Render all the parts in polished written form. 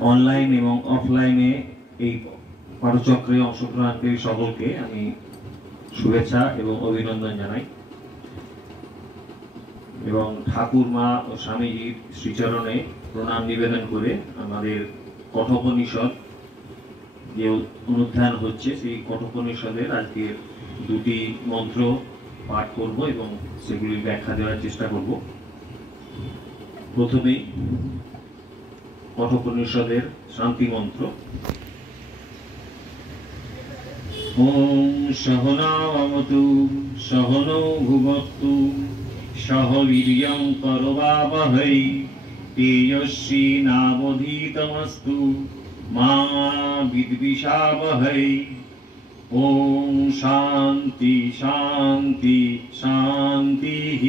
Online এবং অফলাইনে এই পাঠচক্রে অংশগ্রহণকারী সকলকে আমি শুভেচ্ছা এবং অভিনন্দন জানাই এবং ঠাকুরমা ও স্বামীজির শ্রীচরণে প্রণাম নিবেদন করে আমাদের কঠোপনিষদ যে অনুধ্যান হচ্ছে সেই কঠোপনিষদের আজকে দুটি মন্ত্র পাঠ করব এবং সেগুলির ব্যাখ্যা দেওয়ার চেষ্টা করব। প্রথমেই কঠোপনিষদের শান্তি মন্ত্র। ওম সহনাবতু সহনৌ ভুনক্তু সহ বীর্যং করবাবহৈ তেজস্বিনাবধীতমস্তু মা বিদ্বিষাবহৈ। ওম শান্তি শান্তি শান্তিঃ।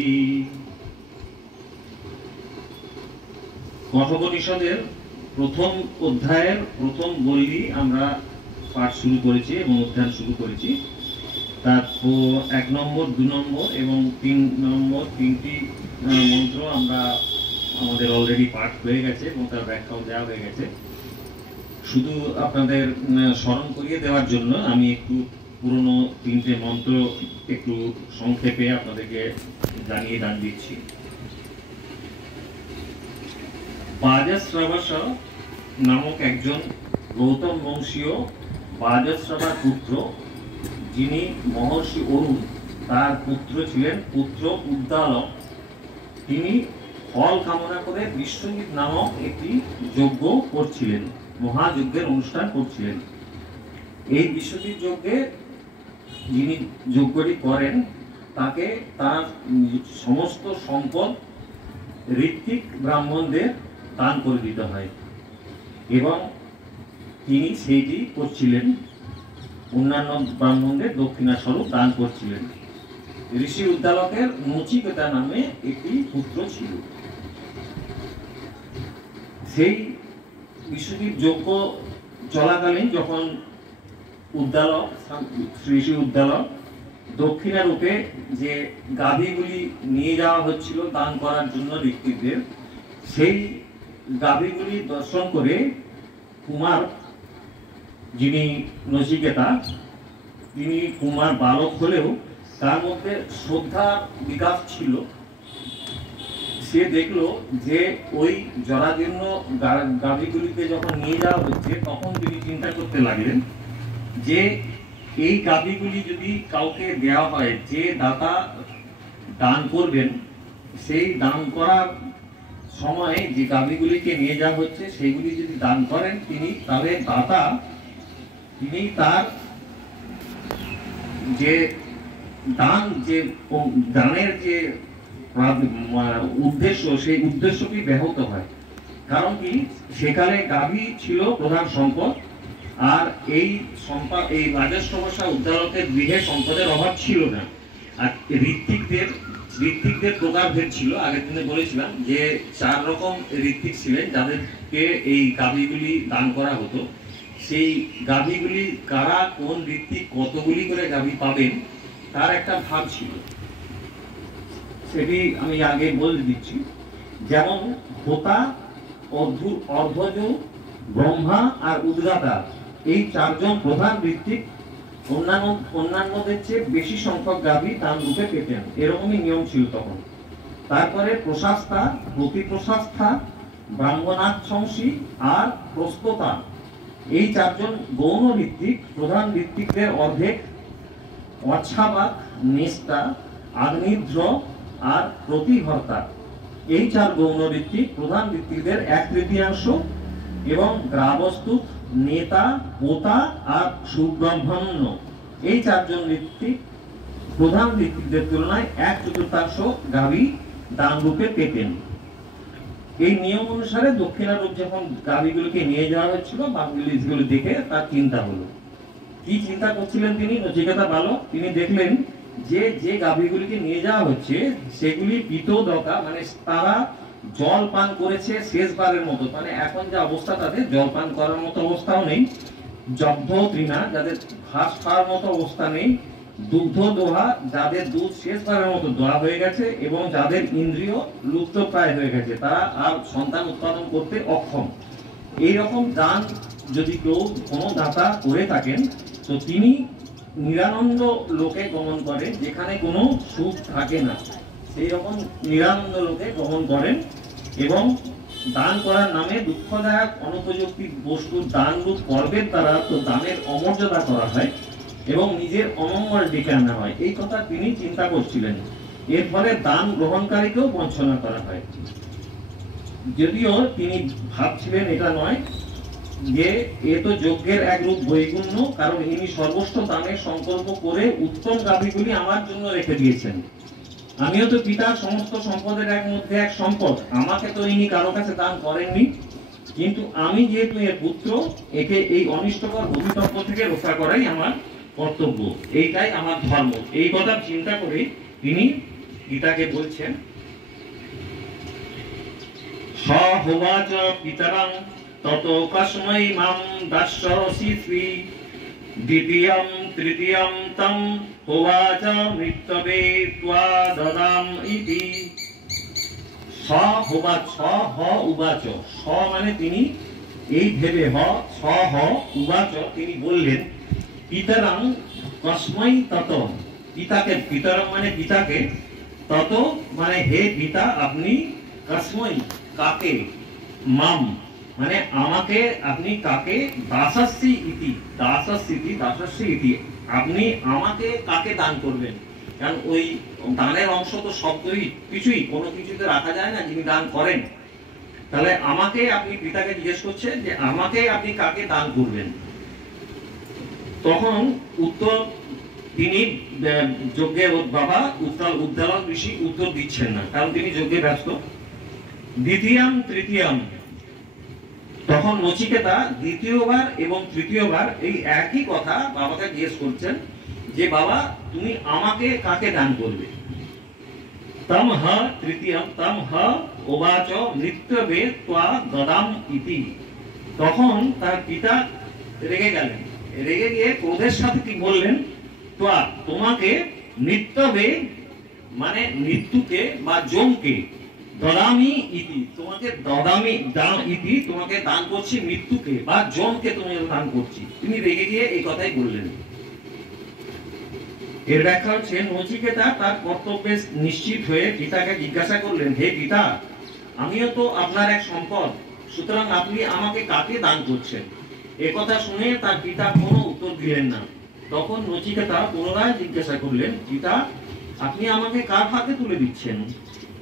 কঠোপনিষদের প্রথম অধ্যায়ের প্রথম বল্লী আমরা পাঠ শুরু করেছি এবং অধ্যয়ন শুরু করেছি। তারপর 1 নম্বর 2 নম্বর এবং 3 নম্বর তিনটি মন্ত্র আমরা আমাদের অলরেডি পাঠ হয়ে গেছে এবং তার ব্যাখ্যাও দেওয়া হয়ে গেছে। শুধু আপনাদের স্মরণ করিয়ে দেওয়ার জন্য আমি একটু পুরনো 3টে মন্ত্র একটু সংক্ষেপে আপনাদেরকে জানিয়ে দিচ্ছি। বাজশ্রবস নামক একজন গৌতম বংশীয় বাজশ্রবার পুত্র, যিনি মহর্ষি অরুণ তার পুত্র ছিলেন, পুত্র উদ্দালক। তিনি ফল কামনা করে বিশ্বজিৎ নামক একটি যজ্ঞ করছিলেন, মহাযজ্ঞের অনুষ্ঠান করছিলেন। এই বিশ্বজিৎ যজ্ঞে যিনি যজ্ঞটি করেন তাকে তার সমস্ত সম্পদ ঋত্বিক ব্রাহ্মণদের দান করে দিতে হয় এবং তিনি সেইটি করছিলেন, অন্যান্য ব্রাহ্মণদের দক্ষিণা স্বরূপ দান করছিলেন। ঋষি উদ্দালকের নচিকেতা নামে একটি পুত্র ছিল। সেই বিশ্বজিৎ যজ্ঞ চলাকালীন যখন ঋষি উদ্দালক দক্ষিণা রূপে যে গাভীগুলি নিয়ে যাওয়া হচ্ছিল দান করার জন্য ঋত্বিকদের, সেই গাভীগুলি দর্শন করে কুমার, যিনি নচিকেতা, তিনি কুমার বালক হলেও তার মধ্যে শ্রদ্ধা বিকাশ ছিল। সে দেখলো যে ওই জরাজীর্ণ গাভীগুলিকে যখন নিয়ে যাওয়া হচ্ছে তখন তিনি চিন্তা করতে লাগলেন যে এই গাভীগুলি যদি কাউকে দেওয়া হয়, যে দাতা দান করবেন, সেই দান করার সময়ে যে গাভীগুলিকে নিয়ে যাওয়া হচ্ছে সেইগুলি যদি দান করেন তিনি, তাহলে দাতা তিনি তার যে দানের যে উদ্দেশ্য, সেই উদ্দেশ্যটি ব্যাহত হয়। কারণ কি, সেখানে গাভী ছিল প্রধান সম্পদ, আর এই রাজস্ববসা উদ্দালকের গৃহে সম্পদের অভাব ছিল না। আর ঋত্বিকদের প্রকারভেদ ছিল। আগের দিনে বলেছিলাম যে 4 রকম ঋত্বিক ছিলেন যাদেরকে এই গাভীগুলি দান করা হতো। সেই গাভীগুলি কারা, কোন ঋত্বিক কতগুলি করে গাভী পাবেন তার একটা ভাব ছিল। সেটি আমি আগে বলে দিচ্ছি। যেমন হোতা, অর্ধজ, ব্রহ্মা আর উদ্গাতা, এই 4 জন প্রধান ঋত্বিক অন্যান্যদের চেয়ে বেশি সংখ্যক গাভী দান রূপে পেতেন, এরকমই নিয়ম ছিল তখন। তারপরে প্রশাস্তা, প্রতিপ্রশাস্থা, ব্রাহ্মণাচ্ছংসী আর প্রস্ততা, এই 4 জন গৌণ ঋত্বিক প্রধান ঋত্বিকদের অর্ধেক, অচ্ছাবাক, নেষ্টা, আগ্নিধ্র আর প্রতিহর্তা, এই 4 গৌণ ঋত্বিক প্রধান ঋত্বিকদের 1/3 এবং গ্রাবস্তুত, নেতা, পোতা আর সুব্রহ্মণ্য, এই 4 জন ঋত্বিক প্রধান ঋত্বিকদের তুলনায় 1/4 গাভী দান রূপে পেতেন। এই নিয়ম অনুসারে দক্ষিণারূপ যখন গাভীগুলোকে নিয়ে যাওয়া হচ্ছিল, বাঘগুলো দেখে তার চিন্তা হলো। কি চিন্তা করছিলেন তিনি? নচিকেতা বালক, তিনি দেখলেন যে গাভীগুলিকে নিয়ে যাওয়া হচ্ছে সেগুলি পিতদকা, মানে তারা জল পান করেছে শেষবারের মতো, মানে এখন যে অবস্থা তাদের জল পান করার মতো অবস্থাও নেই। জব্ধ তৃণা, যাদের ঘাস খাওয়ার মতো অবস্থা নেই। দুগ্ধ দোহা, যাদের দুধ শেষবারের মতো দোয়া হয়ে গেছে এবং যাদের ইন্দ্রিয় লুপ্ত প্রায় হয়ে গেছে, তারা আর সন্তান উৎপাদন করতে অক্ষম। এইরকম দান যদি কেউ কোনো দাতা করে থাকেন, তো তিনি নিরানন্দ লোকে গমন করেন, যেখানে কোনো সুখ থাকে না, সেই রকম নিরানন্দ লোকে গমন করেন। এবং দান করার নামে দুঃখদায়ক অনুপযুক্তি বস্তুর দান রূপ কর্মের দ্বারা তো দানের অমর্যাদা করা হয় এবং নিজের অমঙ্গল ডেকে আনা হয়, এই কথা তিনি চিন্তা করছিলেন। এর ফলে দান গ্রহণকারীকেও বঞ্চনা করা হয়। যদিও তিনি ভাবছিলেন এটা নয় যে এ তো যজ্ঞের এক রূপ বৈগুণ্য, কারণ ইনি সর্বস্ব দানের সংকল্প করে উত্তম গাভীগুলি আমার জন্য রেখে দিয়েছেন। আমিও তো পিতার সমস্ত সম্পদের এক মধ্যে এক সম্পদ, আমাকে তো ইনি কারো কাছে দান করেননি, কিন্তু আমি যেহেতু এর পুত্র, একে এই অনিষ্টকর ভবিতব্য থেকে রক্ষা করাই আমার কর্তব্য, এইটাই আমার ধর্ম। এই কথা চিন্তা করে তিনি পিতাকে বলছেন, স হোবাচ পিতরং তত কস্मै মাম দাস্যসি ত্বি দ্বিতীয়ং তৃতীয়ং তং হোবাচ মৃত্যবে ত্বা দদাম ইতি। স হোবাচ, স হ উবাচ, স মানে তিনি, এই ভেবে হ, স হ উবাচ তিনি বললেন, পিতরং কস্मै তত, পিতাকে, পিতরং মানে পিতাকে, তত মানে হে পিতা আপনি, কস্मै কাকে, মাম মানে আমাকে আপনি কাকে, দাসাস্যি ইতি, দাসাস্যি দাসাস্যি ইতি আপনি আমাকে কাকে দান করবেন। কারণ ওই দানের অংশ তো শব্দই, কিছুই কোনো কিছুতে রাখা যায় না যিনি দান করেন। তাহলে আমাকে আপনি, পিতাকে জিজ্ঞেস করছে যে আমাকে আপনি কাকে দান করবেন। তখন উত্তর তিনি, যজ্ঞের বাবা উদ্দালক ঋষি উত্তর দিচ্ছেন না, কারণ তিনি যজ্ঞে ব্যস্ত। দ্বিতীয়াম তৃতীয়াম, তখন নচিকেতা দ্বিতীয়বার এবং তৃতীয়বার এই একই কথা বাবাকে জিজ্ঞেস করছেন যে বাবা তুমি আমাকে কাকে দান করবে। তম হ তৃতীয়ম তম হ ওবাচ মৃত্যবে ত্বা দদাম ইতি। তখন তার পিতা রেগে গেলেন, রেগে গিয়ে ক্রোধের সাথে কি বললেন, ত্বা তোমাকে, মৃত্যবে মানে মৃত্যুকে বা যমকে, দদামি ইতি তোমাকে, দদামি দান ইতি তোমাকে দান করছি, মৃত্যুকে বা যমকে তুমি দান করছি। তিনি রেগে গিয়ে এই কথাই বললেন। এর ব্যাখ্যা হচ্ছে, নচিকেতা তার কর্তব্যে নিশ্চিত হয়ে পিতাকে জিজ্ঞাসা করলেন, হে পিতা আমিও তো আপনার এক সম্পদ, সুতরাং আপনি আমাকে কাকে দান করছেন। এ কথা শুনে তার পিতা কোনো উত্তর দিলেন না। তখন নচিকেতা পুনরায় জিজ্ঞাসা করলেন, পিতা আপনি আমাকে কার হাতে তুলে দিচ্ছেন।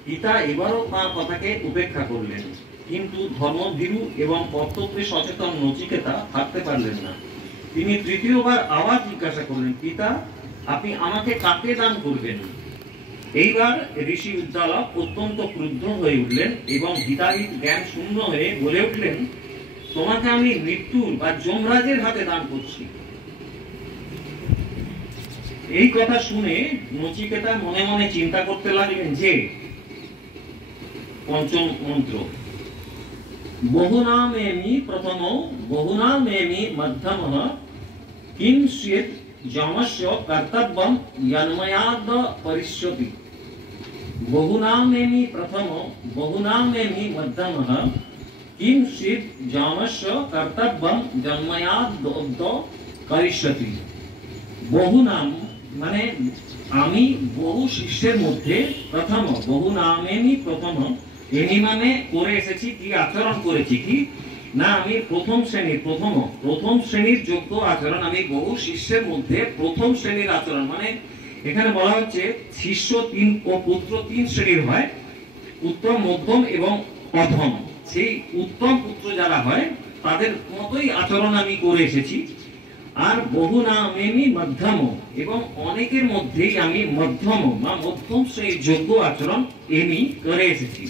পিতা এবারও তার কথাকে উপেক্ষা করলেন, কিন্তু ধর্মভীরু এবং কর্তব্যে সচেতন নচিকেতা থাকতে পারলেন না। তিনি তৃতীয়বার আবার জিজ্ঞাসা করলেন, পিতা আপনি আমাকে কাকে দান করবেন। এইবার ঋষি উদ্দালক অত্যন্ত ক্রুদ্ধ হয়ে উঠলেন এবং হিতাহিত জ্ঞান শূন্য হয়ে বলে উঠলেন, তোমাকে আমি মৃত্যুর বা যমরাজের হাতে দান করছি। এই কথা শুনে নচিকেতা মনে মনে চিন্তা করতে লাগলেন যে, পঞ্চম মন্ত্র, বহুনামেমি প্রথম বহুনামেমি মধ্যমঃ কিং স্যেৎ যমস্য কর্তব্যম যন্ময়াদ পরিষ্যতি। বহুনামেমি প্রথম বহুনামেমি মধ্যমঃ কিং স্যেৎ যমস্য কর্তব্যম যন্ময়াদ করিষ্যতি। বহুনাম মানে আমি বহু শিষ্যের মধ্যে প্রথম, বহুনামেমি প্রথম, এনি মানে করে এসেছি কি, আচরণ করেছি কি না, আমি প্রথম শ্রেণীর, প্রথম শ্রেণীর যোগ্য আচরণ, আমি বহু শিষ্যের মধ্যে প্রথম শ্রেণীর আচরণ। মানে এখানে বলা হচ্ছে শিষ্য তিন ও পুত্র তিন শ্রেণীর হয়, উত্তম, মধ্যম এবং অধম। সেই উত্তম পুত্র যারা হয় তাদের মতোই আচরণ আমি করে এসেছি। আর বহুনামেমি মধ্যম, এবং অনেকের মধ্যেই আমি মধ্যম বা মধ্যম শ্রেণীর যোগ্য আচরণ এমনি করে এসেছি।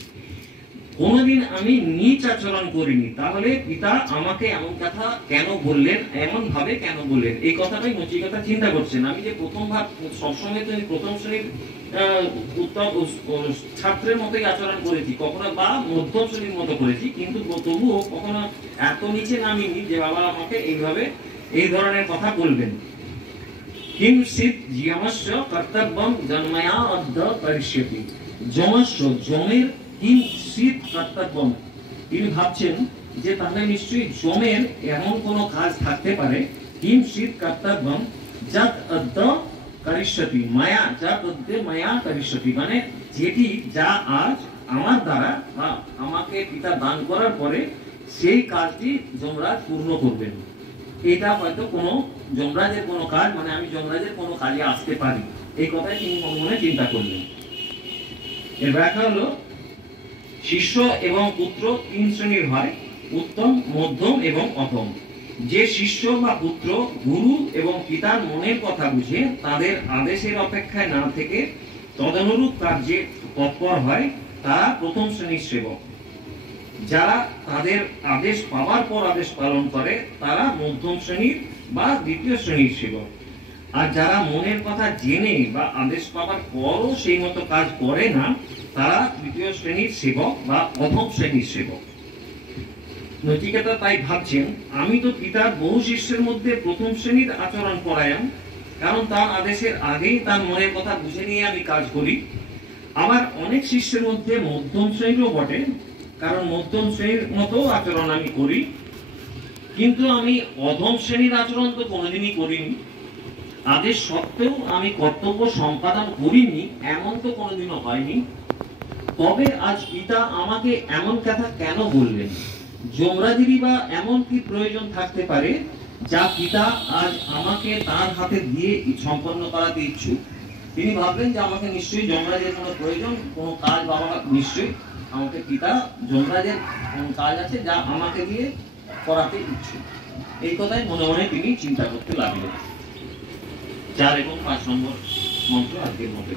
কোনদিন আমি নীচ আচরণ করিনি। তাহলে পিতা আমাকে এমন কথা কেন বললেন, এমন ভাবে কেন বললেন, এই কথাটাই নচিকেতা চিন্তা করছেন। আমি যে প্রথম ভাব সবসময় তো প্রথম শ্রেণীর উত্তম ছাত্রের মতোই আচরণ করেছি, কখনো বা মধ্যম শ্রেণীর মতো করেছি, কিন্তু তবুও কখনো এত নিচে নামিনি যে বাবা আমাকে এইভাবে এই ধরনের কথা বলবেন। কিং স্যেৎ যমস্য কর্তব্যম জন্ময়াদ করিষ্যতি। যমস্য, যমের, কিং স্যেৎ কর্তব্যম, তিনি ভাবছেন যে তাহলে নিশ্চয়ই যমের এমন কোনো কাজ থাকতে পারে কিম শীত কর্তব্যম যত অদ্য করিষ্যতি মায়া যত অদ্য মায়া করিষ্যতি, মানে যেটি যা আজ আমার দ্বারা বা আমাকে পিতা দান করার পরে সেই কাজটি যমরাজ পূর্ণ করবেন। এটা হয়তো কোনো যমরাজের কোনো কাজ, মানে আমি যমরাজের কোনো কাজে আসতে পারি, এই কথাই তিনি মনে মনে চিন্তা করলেন। এর ব্যাখ্যা হলো শিষ্য এবং পুত্র তিন শ্রেণীর হয়, উত্তম, মধ্যম এবং অধম। যে শিষ্য বা পুত্র গুরু এবং পিতার মনের কথা বুঝে তাদের আদেশের অপেক্ষায় না থেকে তদনুরূপ কার্যে তৎপর হয় তারা প্রথম শ্রেণীর সেবক। যারা তাদের আদেশ পাওয়ার পর আদেশ পালন করে তারা মধ্যম শ্রেণীর বা দ্বিতীয় শ্রেণীর সেবক। আর যারা মনের কথা জেনে বা আদেশ পাওয়ার পরও সেই মতো কাজ করে না তারা তৃতীয় শ্রেণীর সেবক বা অধম শ্রেণীর সেবক। নচিকেতা তাই ভাবছেন, আমি তো পিতার বহু শিষ্যের মধ্যে প্রথম শ্রেণীর আচরণ পরায়ণ, কারণ তার আদেশের আগেই তার মনের কথা বুঝে নিয়ে আমি কাজ করি। আবার অনেক শিষ্যের মধ্যে মধ্যম শ্রেণীরও বটে, কারণ মধ্যম শ্রেণীর মতো আচরণ আমি করি, কিন্তু আমি অধম শ্রেণীর আচরণ তো কোনোদিনই করিনি। আদেশ সত্ত্বেও আমি কর্তব্য সম্পাদন করিনি এমন তো কোনোদিনও হয়নি। তবে আজ পিতা আমাকে এমন কথা কেন বললেন? যমরাজেরই বা এমন কি প্রয়োজন থাকতে পারে যা পিতা আজ আমাকে তার হাতে দিয়ে সম্পন্ন করাতে ইচ্ছুক? তিনি ভাবলেন যে আমাকে নিশ্চয়ই যমরাজের কোনো প্রয়োজন, কোনো কাজ বাবা নিশ্চয়ই আমাকে পিতা যমরাজের কোন কাজ আছে যা আমাকে দিয়ে করাতে ইচ্ছুক। এই কথাই মনে মনে তিনি চিন্তা করতে লাগলেন। 4 এবং 5 নম্বর মন্ত্র আজকের মতো।